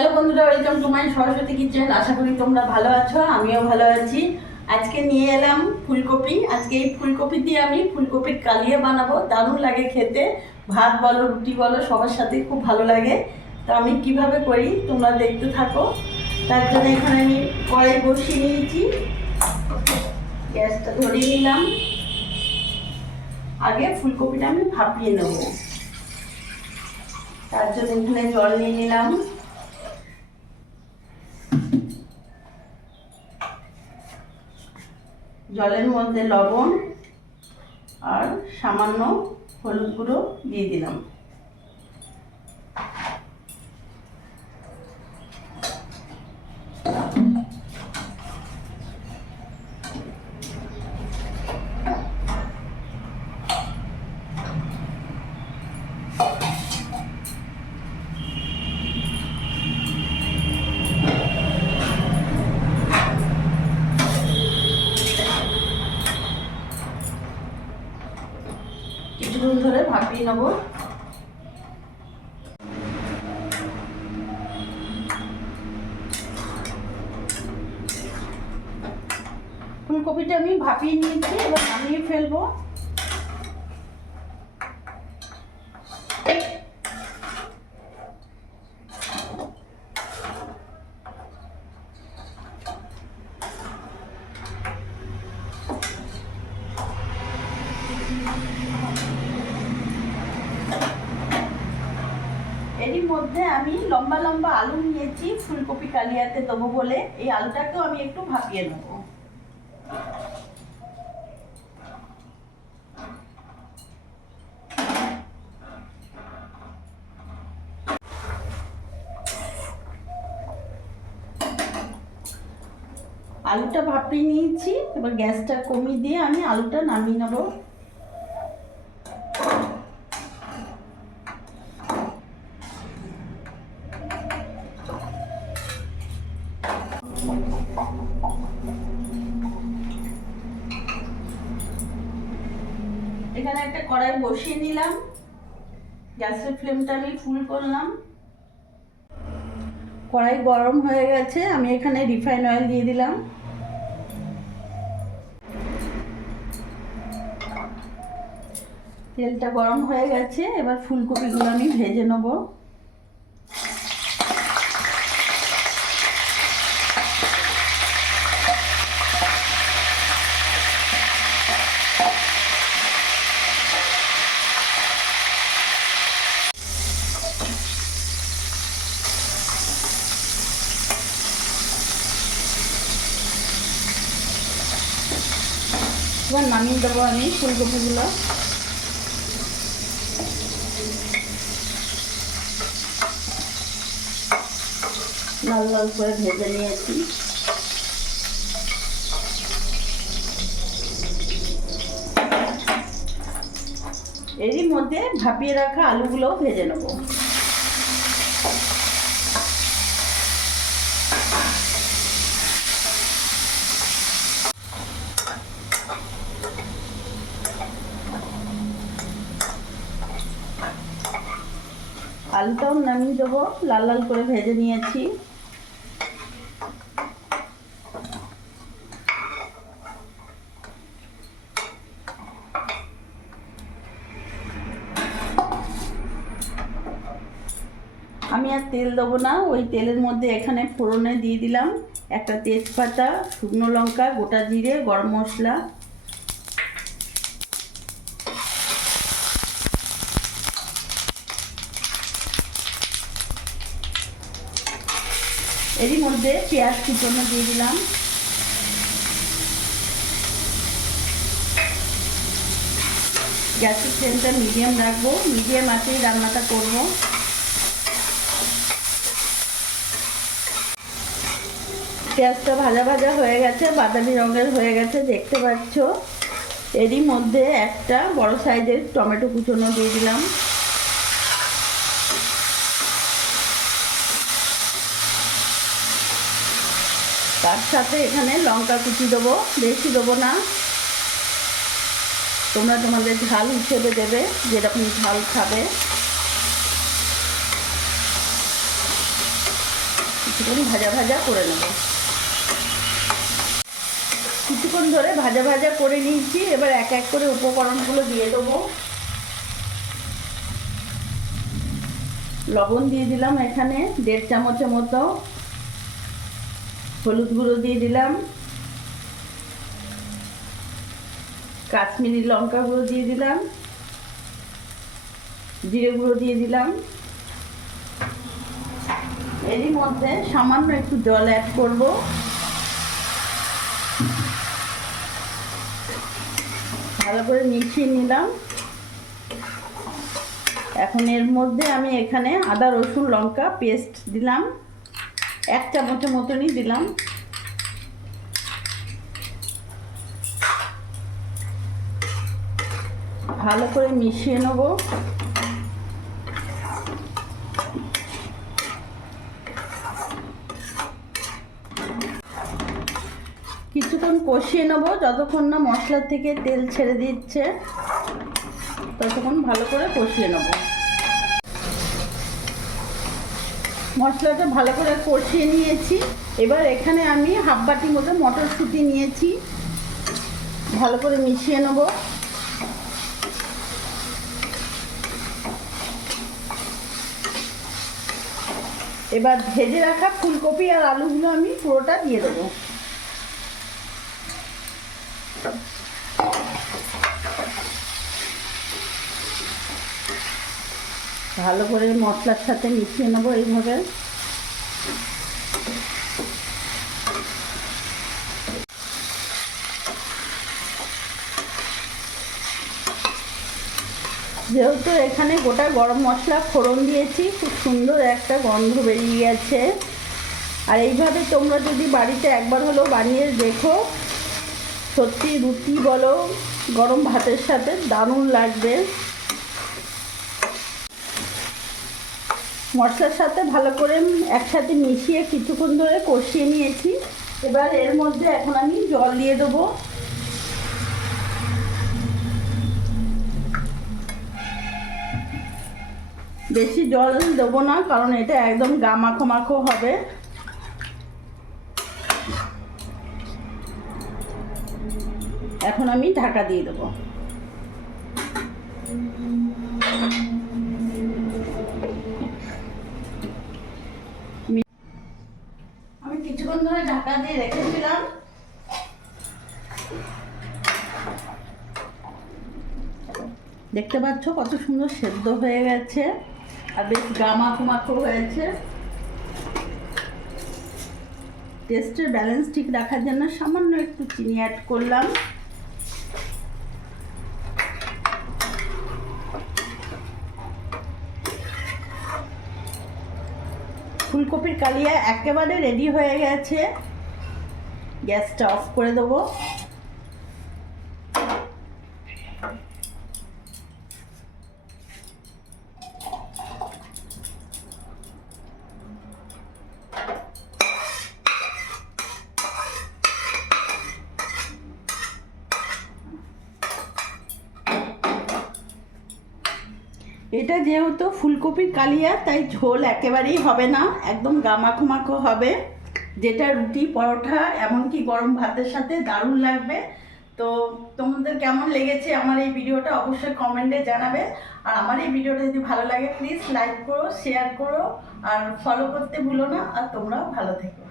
Hello বন্ধুরা, welcome to my Saraswati kitchen. আশা করি তোমরা ভালো আছো, আমিও ভালো আছি। আজকে নিয়ে এলাম ফুলকপি। আজকে এই ফুলকপি দিয়ে আমি ফুলকপির কালিয়া বানাবো। দারুণ লাগে খেতে, ভাত বলো রুটি বলো সবার সাথে খুব ভালো লাগে। তো আমি কিভাবে করি তোমরা দেখতে থাকো। তার জন্য এখানে আমি কড়াই বসিয়ে নিয়েছি, গ্যাসটা ধরিয়ে নিলাম। আগে ফুলকপিটা আমি ভাপিয়ে নেব, তার জন্য এখানে জল নিয়ে নিলাম। জলের মধ্যে লবণ আর সামান্য হলুদ গুঁড়ো দিয়ে দিলাম। কিছুক্ষণ ধরে ভাপিয়ে নেব। ফুলকপিটা আমি ভাপিয়ে নিয়েছি, এবার নামিয়ে ফেলবো। এরই মধ্যে আমি লম্বা লম্বা আলু নিয়েছি ফুলকপি কালিয়াতে দেবো বলে। এই আলুটাকেও আমি একটু ভাপিয়ে নেব। আলুটা ভাপিয়ে নিয়েছি, এবার গ্যাসটা কমিয়ে দিয়ে আমি আলুটা নামিয়ে নেব। এখানে একটা কড়াই বসিয়ে নিলাম, গ্যাসের ফ্লেমটা আমি ফুল করলাম। কড়াই গরম হয়ে গেছে, আমি এখানে রিফাইন অয়েল দিয়ে দিলাম। তেলটা গরম হয়ে গেছে, এবার ফুলকপিগুলো আমি ভেজে নেব। এবার নামিয়ে দেবো আমি ফুলকপিগুলো। লাল লাল করে ভেজে নিয়েছি। এরই মধ্যে ভাপিয়ে রাখা আলুগুলোও ভেজে নেব। আলুটাও নামিয়ে দেবো, লাল লাল করে ভেজে নিয়েছি। আমি আর তেল দেবো না, ওই তেলের মধ্যে এখানে ফোড়নে দিয়ে দিলাম একটা তেজপাতা, শুকনো লঙ্কা, গোটা জিরে, গরম মশলা। এরই মধ্যে পেঁয়াজ কুচনো দিয়ে দিলাম। গ্যাসের ফ্লেমটা মিডিয়াম রাখবো, মিডিয়াম আঁচেই রান্নাটা করব। পেঁয়াজটা ভাজা ভাজা হয়ে গেছে, বাদামি রঙের হয়ে গেছে দেখতে পাচ্ছ। এরই মধ্যে একটা বড় সাইজের টমেটো কুচনো দিয়ে দিলাম। তার সাথে এখানে লঙ্কা কুচি দেবো, বেশি দেবো না, তোমরা তোমাদের ঝাল হিসেবে দেবে, যেরকম ঝাল খাবে। একটুখানি ভাজা ভাজা করে নেব। কিছুক্ষণ ধরে ভাজা ভাজা করে নিয়েছি, এবার এক এক করে উপকরণগুলো দিয়ে দেবো। লবণ দিয়ে দিলাম এখানে 1.5 চামচের মতো, হলুদ গুঁড়ো দিয়ে দিলাম, কাশ্মীরি লঙ্কা গুঁড়ো দিয়ে দিলাম, জিরে গুঁড়ো দিয়ে দিলাম। এরই মধ্যে সামান্য একটু জল অ্যাড করব। ভালো করে মিশিয়ে নিলাম। এখন এর মধ্যে আমি এখানে আদা রসুন লঙ্কা পেস্ট দিলাম, 1 চামচের মতনই দিলাম। ভালো করে মিশিয়ে নেব। কিছুক্ষণ কষিয়ে নেব, যতক্ষণ না মশলার থেকে তেল ছেড়ে দিচ্ছে ততক্ষণ ভালো করে কষিয়ে নেব। মশলাটা ভালো করে কষিয়ে নিয়েছি। এবার এখানে আমি হাফ বাটি মতো মটরশুঁটি নিয়েছি, ভালো করে মিশিয়ে নেব। এবার ভেজে রাখা ফুলকপি আর আলুগুলো আমি পুরোটা দিয়ে দেবো। ভালো করে মশলার সাথে মিশিয়ে নেবো এইভাবে। যেহেতু এখানে গোটা গরম মশলা ফোড়ন দিয়েছি, খুব সুন্দর একটা গন্ধ বেরিয়ে গেছে। আর এইভাবে তোমরা যদি বাড়িতে একবার হলেও বানিয়ে দেখো, সত্যি রুটি বলো গরম ভাতের সাথে দারুণ লাগবে। মশলার সাথে ভালো করে একসাথে মিশিয়ে কিছুক্ষণ ধরে কষিয়ে নিয়েছি। এবার এর মধ্যে এখন আমি জল দিয়ে দেবো। বেশি জল দেবো না, কারণ এটা একদম গা মাখো মাখো হবে। এখন আমি ঢাকা দিয়ে দেবো। আমি কিছুক্ষণ ধরে ঢাকা দিয়ে রেখেছিলাম। দেখতে পাচ্ছ কত সুন্দর সেদ্ধ হয়ে গেছে আর বেশ গা মাখো মাখো হয়েছে। টেস্টের ব্যালেন্স ঠিক রাখার জন্য সামান্য একটু চিনি অ্যাড করলাম। ফুলকপির কালিয়া একেবারে রেডি হয়ে গেছে। গ্যাসটা অফ করে দেবো। এটা যেহেতু ফুলকপির কালিয়া, তাই ঝোল একেবারেই হবে না, একদম গামাখো মাখো হবে, যেটা রুটি পরোটা এমনকি গরম ভাতের সাথে দারুণ লাগবে। তো তোমাদের কেমন লেগেছে আমার এই ভিডিওটা অবশ্যই কমেন্টে জানাবে। আর আমার এই ভিডিওটা যদি ভালো লাগে প্লিজ লাইক করো, শেয়ার করো আর ফলো করতে ভুলো না। আর তোমরাও ভালো থেকো।